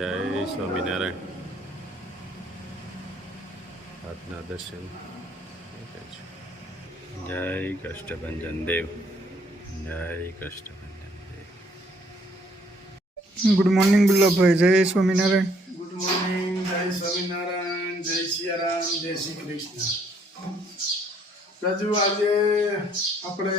જય સ્વામિનારાયણ. આજના દર્શન જય કષ્ટભંજન દેવ. જય કષ્ટભંજન દેવ. Good morning Bullabhai. જય સ્વામિનારાયણ. Good morning. જય સ્વામિનારાયણ. જય સિયારામ. જય શ્રી કૃષ્ણ. રાજુ, આજે આપણે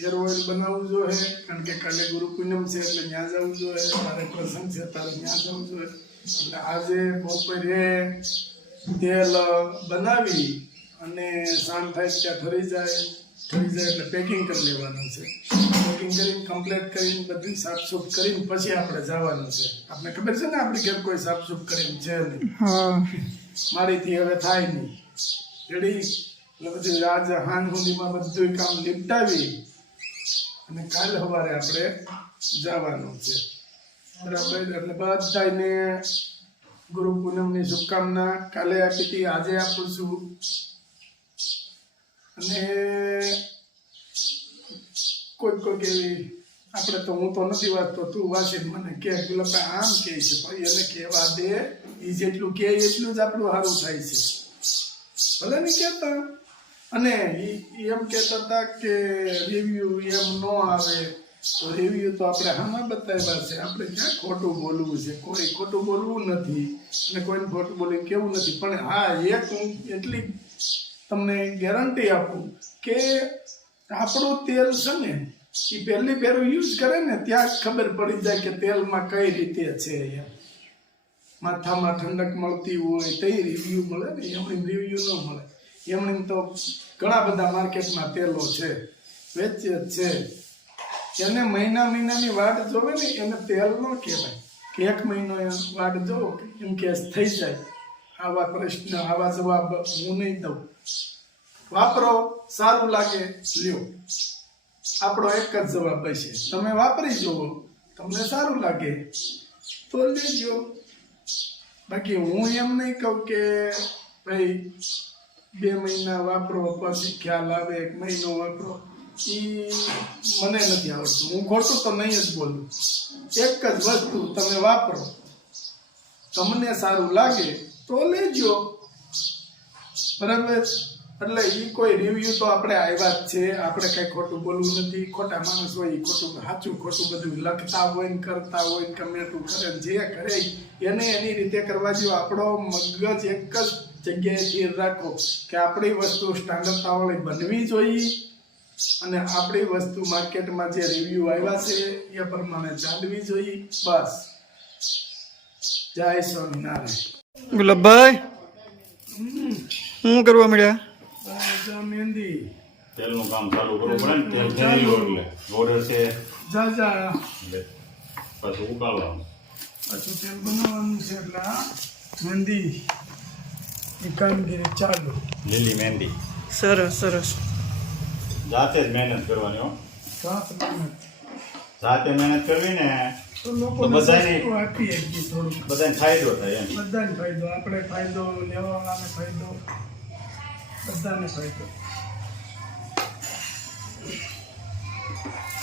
હેર ઓઇલ બનાવવું જોઈએ, કારણ કે કાલે ગુરુ પૂનમ છે એટલે ત્યાં જવું જોઈએ. તારે પ્રસંગ છે તારે ત્યાં જવું જોઈએ. એટલે આજે બપોરે તેલ બનાવી અને સાંજ થાય ત્યાં ઠરી જાય એટલે પેકિંગ કરી લેવાનું છે. પેકિંગ કરીને કમ્પ્લીટ કરીને બધી સાફસૂફ કરીને પછી આપણે જવાનું છે. આપણે ખબર છે ને આપણી ઘર કોઈ સાફસૂફ કરીને છે નહીં. હા, મારીથી હવે થાય નહીં. રેડી? એટલે પછી આજ હાંજ સુધીમાં બધું કામ લીપટાવી અને કાલે સવારે આપણે જવાનું છે. બરાબર? એટલે બધાને ગુરુ પૂનમની શુભકામના. કાલે આપી હતી, આજે આપું છું. અને કોઈ એવી આપણે તો, હું તો નથી વાંચતો, તું વાંચી મને કે ગુલાબા આમ કહે છે, ભાઈ એને કહેવા દે. એ જેટલું કહે એટલું જ આપણું સારું થાય છે. ભલે નહીં કહેતા. અને એમ કહેતા હતા કે રિવ્યુ એમ ન આવે તો રિવ્યુ તો આપણે હામાં બતાવ્યા છે. આપણે ક્યાં ખોટું બોલવું છે? કોઈ ખોટું બોલવું નથી અને કોઈને ખોટું બોલીને કેવું નથી. પણ હા, એક હું એટલી તમને ગેરંટી આપું કે આપણું તેલ છે ને, એ પહેલી ફેરું યુઝ કરે ને ત્યાં જ ખબર પડી જાય કે તેલમાં કઈ રીતે છે. એમ માથામાં ઠંડક મળતી હોય તો રિવ્યુ મળે ને, એમની રિવ્યુ ન મળે. એમની તો ઘણા બધા માર્કેટમાં તેલો છે, વેચે છે. એને મહિનાની વાટ જોવે ને એને તેલ ન કહેવાય કે 1 મહિનો વાટ જોવો એમ કે થઈ જાય. આવા પ્રશ્ન, આવા જવાબ હું નહીં દઉં. વાપરો, સારું લાગે લ્યો. આપણો એક જ જવાબ હશે, તમે વાપરી જુઓ, તમને સારું લાગે તો લેજો. બાકી હું એમ નહીં કહું કે ભાઈ 2 મહિના વાપરો પછી ખ્યાલ આવે, 1 મહિનો વાપરો. એ મને નથી આવડતું. હું ખોટું તો નહીં જ બોલું. એક જ વસ્તુ તમે વાપરો, તમને સારું લાગે તો લેજો. બરાબર? એટલે એ કોઈ રિવ્યુ તો આપણે આવ્યા જ છે. આપણે કઈ ખોટું બોલવું નથી. ખોટા માણસ હોય એ ખોટું સાચું ખોટું બધું લખતા હોય ને કરતા હોય ને કમેન્ટું કરે જે કરે એને એની રીતે કરવા દો. આપણો મગજ એક જ જગ્યાએ સ્થિર રાખો કે આપણી વસ્તુ સ્ટાન્ડર્ડવાળી બનવી જોઈએ અને આપણી વસ્તુ માર્કેટમાં જે રિવ્યુ આવ્યા છે એ પ્રમાણે ચાલવી જોઈએ. બસ. જય સ્વામિનારાયણ. ગુલાબભાઈ શું કરવા મળ્યા? મહેંદી તેલનું કામ ચાલુ કરવું પડે ને. તેલ ફેરવ્યું એટલે ઓર્ડર છે. જા પછી ઉકાળવાનું, પાછું તેલ બનાવવાનું છે. એટલે મહેંદી ની કામગીરી ચાલુ. લીલી મહેંદી સરસ સરસ. જાતે જ મહેનત કરવાની. હો, સાત મહેનત જાતે મહેનત કરવી ને તો લોકોને બધાને સસ્તું આપીએ છીએ થોડુંક. બધાને ફાયદો થાય એમ. બધાને ફાયદો, આપણે ફાયદો, લેવાવાળાને ફાયદો, બધાને ફાયદો.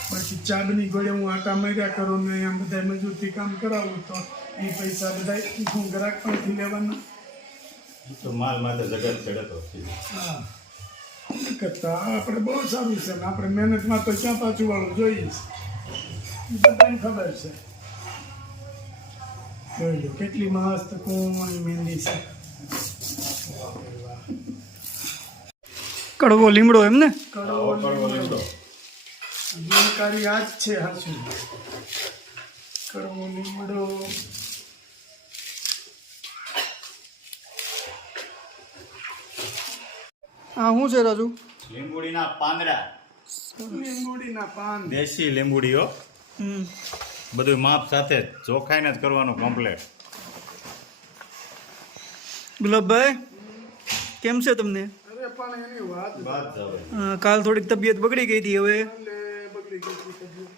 પછી ચાબની ગોળે હું આટા માર્યા કરું ને એમ બધા મજૂરથી કામ કરાવું તો એ પૈસા બધા હું ગ્રાહક પાસેથી લેવાના. તો માલ માટે જગત ચડતો હા, કરતા આપણે બહુ સારું છે ને આપણે મહેનતમાં તો ક્યાં પાછું વાળું જોઈએ છે. બધાને ખબર છે. જોઈ લો કેટલી મસ્ત કોમળી મહેંદી છે. કડવો લીમડો એમ ને? કડવો લીમડો. ગુણકારી આ જ છે. હાચું, કડવો લીમડો. આ શું છે રાજુ? લીંબુડીના પાંદડા, લીંબુડીના પાન. દેશી લીંબુડીઓ. બધું માપ સાથે જ ચોખાઈને જ કરવાનું કમ્પ્લેટ. ગુલાબભાઈ કેમ છે તમને? અરે પણ એની વાત કાલ થોડીક તબિયત બગડી ગઈ હતી, હવે એટલે બગડી ગઈ હતી તબિયત.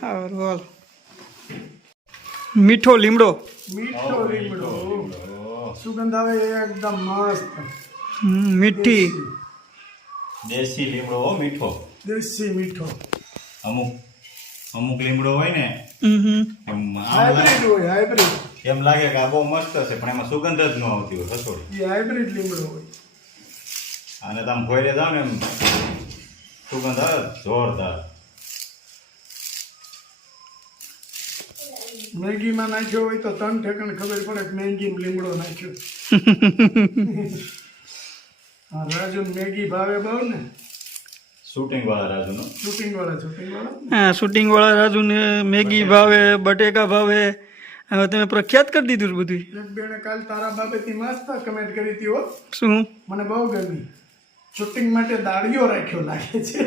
સારું હાલ. મીઠો લીમડો. મીઠો લીમડો. સુગંધ આવે એકદમ મસ્ત. મીઠી દેશી લીમડો મીઠો. દેશી મીઠો. અમુક અમુક લીમડો હોય ને હમ એમ આમ હાઇબ્રિડ હોય હાઇબ્રિડ. એમ લાગે કે આ બહુ મસ્ત છે પણ એમાં સુગંધ જ ન આવતી હોય રસોડી. એ હાઇબ્રિડ લીમડો હોય. અને તમે ખોઈને જાઓ ને એમ સુગંધ આવે જોરદાર. મેગીમાં નાખ્યો હોય તો 3 ઠેકાણે ખબર પડે કે મેગીમાં લીમડો નાખ્યો. હા, રાજુ મેગી ભાવે બહુ ને. શૂટિંગ વાળા રાજુનો શૂટિંગ વાળા. હા શૂટિંગ વાળા રાજુને મેગી ભાવે, બટેકા ભાવે. હવે તમે પ્રખ્યાત કરી દીધું છે બધું. એક બેને કાલ તારા બાબતની મસ્ત કમેન્ટ કરી હતી હો. શું? મને બહુ ગમી. શૂટિંગ માટે દાડિયો રાખ્યો લાગે છે.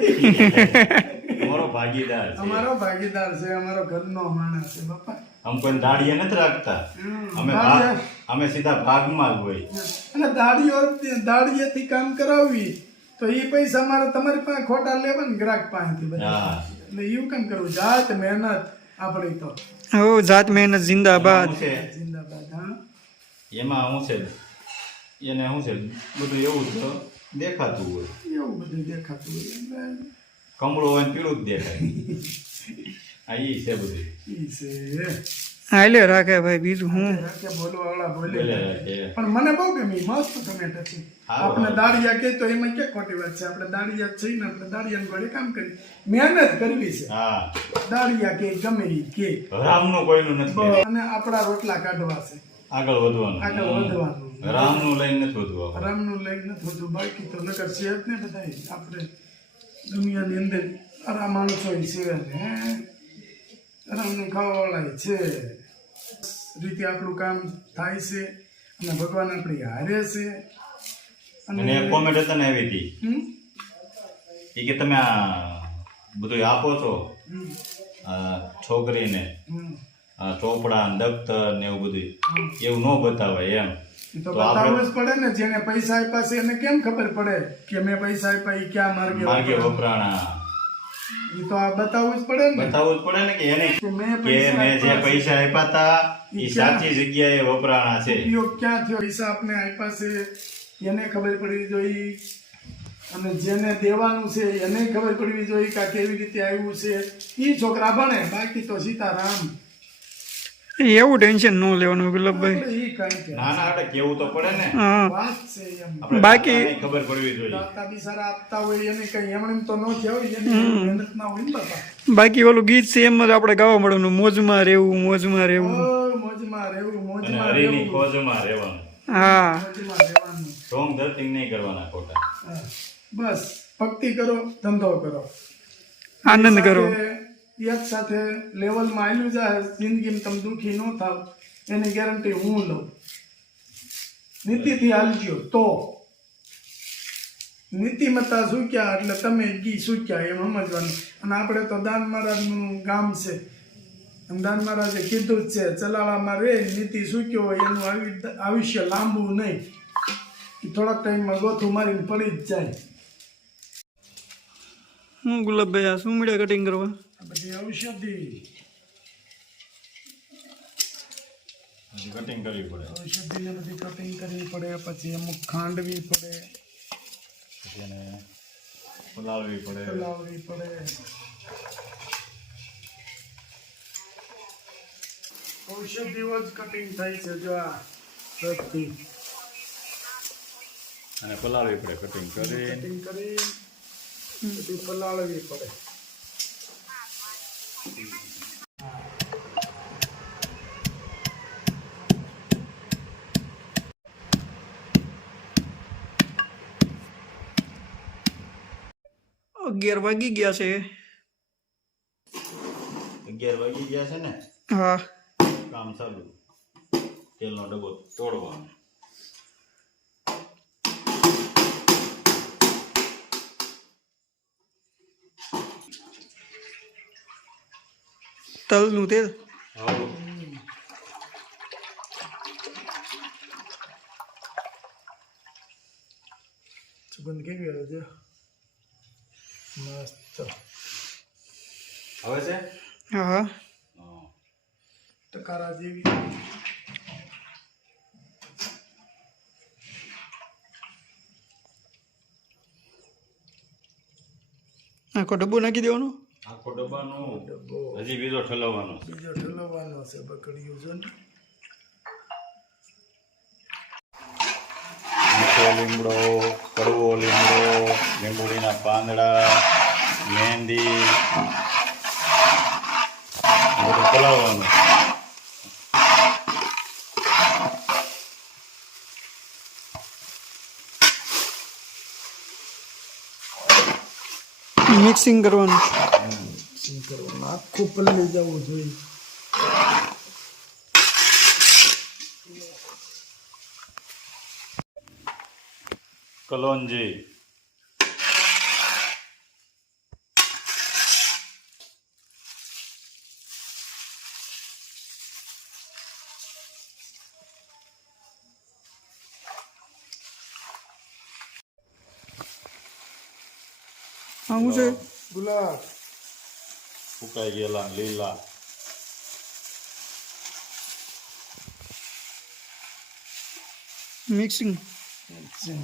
અમારો ભાગીદાર છે. અમારો ભાગીદાર છે, અમારો ઘરનો માણસ છે બાપા. આમ કોઈ દાડીએ નથી રાખતા. અમે અમે સીધા ભાગમાં જ હોય. અને દાડિયેથી કામ કરાવવી તો એ પૈસા મારે તમારી પાસે ખોટા લેવા ને ગ્રાહક પાસેથી બધા. હા. એટલે એવું કેમ કરવું? જાત મહેનત આપણી તો હો જાત મહેનત જિંદાબાદ. શું છે જિંદાબાદ. હા, એમાં શું છે એને શું છે બધું એવું જ દેખાતું હોય. એવું બધું દેખાતું હોય એટલે કમળો હોય ને પીળું જ દેખાય. આ ઈ છે બધું. ઈ છે. હાલે રાખે ભાઈ બીજું હું. કે બોલવાવાળા બોલે. બોલે છે. પણ મને બહુ ગમી, મસ્ત કમેન્ટ હતી. હા, આપણે દાડિયા કે તો એમાં કે ખોટી વાત છે? આપણે દાડિયા જ છીએ ને, આપણે દાડિયાની જોડે કામ કરી મહેનત કરવી છે. હા. દાડિયા કે ગમે ઈ કે રામનું કોઈનું નથી. અને આપણા રોટલા કાઢવા છે, આગળ વધવાનું. આગળ વધવાનું. રામનું લઈને નથી વધવું. રામનું લઈને નથી હોતું, બાકી તો નગર છે જ ને બધા. આપણે દુનિયાની અંદર આરા માણસો છે ને રામને ખાવાવાળા છે. રીતે આપણું કામ થાય છે અને ભગવાન આપણી હારે છે. અને એક કોમેન્ટ હતા ને આવી હતી હમ? એ કે તમે આ બધું આપો છો હમ. આ છોકરીને હમ. આ ચોપડા ને દફતર ને એવું બધું એવું ન બતાવાય એમ. એ તો બતાવવું જ પડે ને. જેને પૈસા આપ્યા છે એને કેમ ખબર પડે કે મેં પૈસા આપ્યા એ ક્યાં માર્ગે માર્ગે વપરાયા? વપરાણા એ તો આ બતાવવું જ પડે ને બતાવવું જ પડે ને કે એને કે મેં કે મેં જે પૈસા આપ્યા હતા એ સાચી જગ્યાએ વપરાણા છે. ઉપયોગ ક્યાં થયો. પૈસા આપને આપ્યા છે એને ખબર પડવી જોઈએ, અને જેને દેવાનું છે એને ખબર પડવી જોઈએ કે આ કેવી રીતે આવ્યું છે. એ છોકરા ભણે, બાકી તો સીતારામ. એવું ટેન્શન ન લેવાનું ગુલાબભાઈ. આપણે ઈ કાંઈ કે નાના હાટે કેવું તો પડે ને. હા વાત છે એમ. આપણે બાકી- પોતાને ખબર પડવી જોઈએ. દાતા બિચારા આપતા હોય એને કઈ એમણે તો ન થયા હોય, એની મહેનત ના હોય ને બાપા. બાકી ઓલું ગીત છે એમ જ આપણે ગાવા મળવાનું, મોજમાં રહેવું, મોજમાં રહેવું. ઓ, મોજમાં રહેવું, અને મોજમાં હરીની રહેવું, ખોજમાં રહેવાનું. હા મોજમાં રહેવાનું. રોંગ ધરતી નહીં કરવાના ખોટા. હા. બસ ભક્તિ કરો, ધંધો કરો, આનંદ કરો. એક સાથે લેવલમાં આવેલું જાય જિંદગીમાં તમે દુઃખી ન થાવ એની ગેરંટી હું લઉં. નીતિથી હાલજો તો નીતિમત્તા સૂક્યા એટલે તમે ઘી સૂક્યા એમ સમજવાનું. અને આપણે તો દાન મહારાજનું ગામ છે, અને દાન મહારાજે કીધું જ છે ચલાળામાં રે નીતિ સૂક્યો હોય એનું આયુષ્ય લાંબુ નહીં. એ થોડાક ટાઈમમાં ગોથું મારીને પડી જ જાય. હું ગુલાબભાઈ આ શું મળ્યા કટિંગ કરવા? આ બધી ઔષધિ કટિંગ કરવી પડે. ઔષધિને બધી કટિંગ કરવી પડે, પછી અમુક ખાંડવી પડે, પછી એને ફુલાવવી પડે. ચલાવવી પડે. ઔષધિઓ જ કટિંગ થાય છે જો આ રસથી. અને ફુલાવવી પડે કટિંગ કરી. કટિંગ કરી બધી પલાળવી પડે. અગિયાર વાગી ગયા છે. 11 વાગી ગયા છે ને. હા કામ ચાલુ. તેલનો ડબ્બો તોડવાનો. તલનું તેલ. હવે સુગંધ કેવી આવે છે? મસ્ત. હવે છે હા હા. ટકારા જેવી. આખો ડબ્બો નાખી દેવાનો. આખો ડબ્બાનું ડબ્બો હજી બીજો ઠલવવાનો છે. બીજો ઠલવવાનો છે બકડીયું જો ને મીઠો લીમડો, કડવો લીમડો, લીંબુડીના પાંદડા, મહેંદી બધું પલાવવાનું. મિક્સિંગ કરવાનું. શું કરવાનું આખું પલ્લી જવું જોઈએ કલોંજી, હા શું છે? ગુલાબ સુકાઈ ગયેલા લીલા, મિક્સિંગ. મિક્સિંગ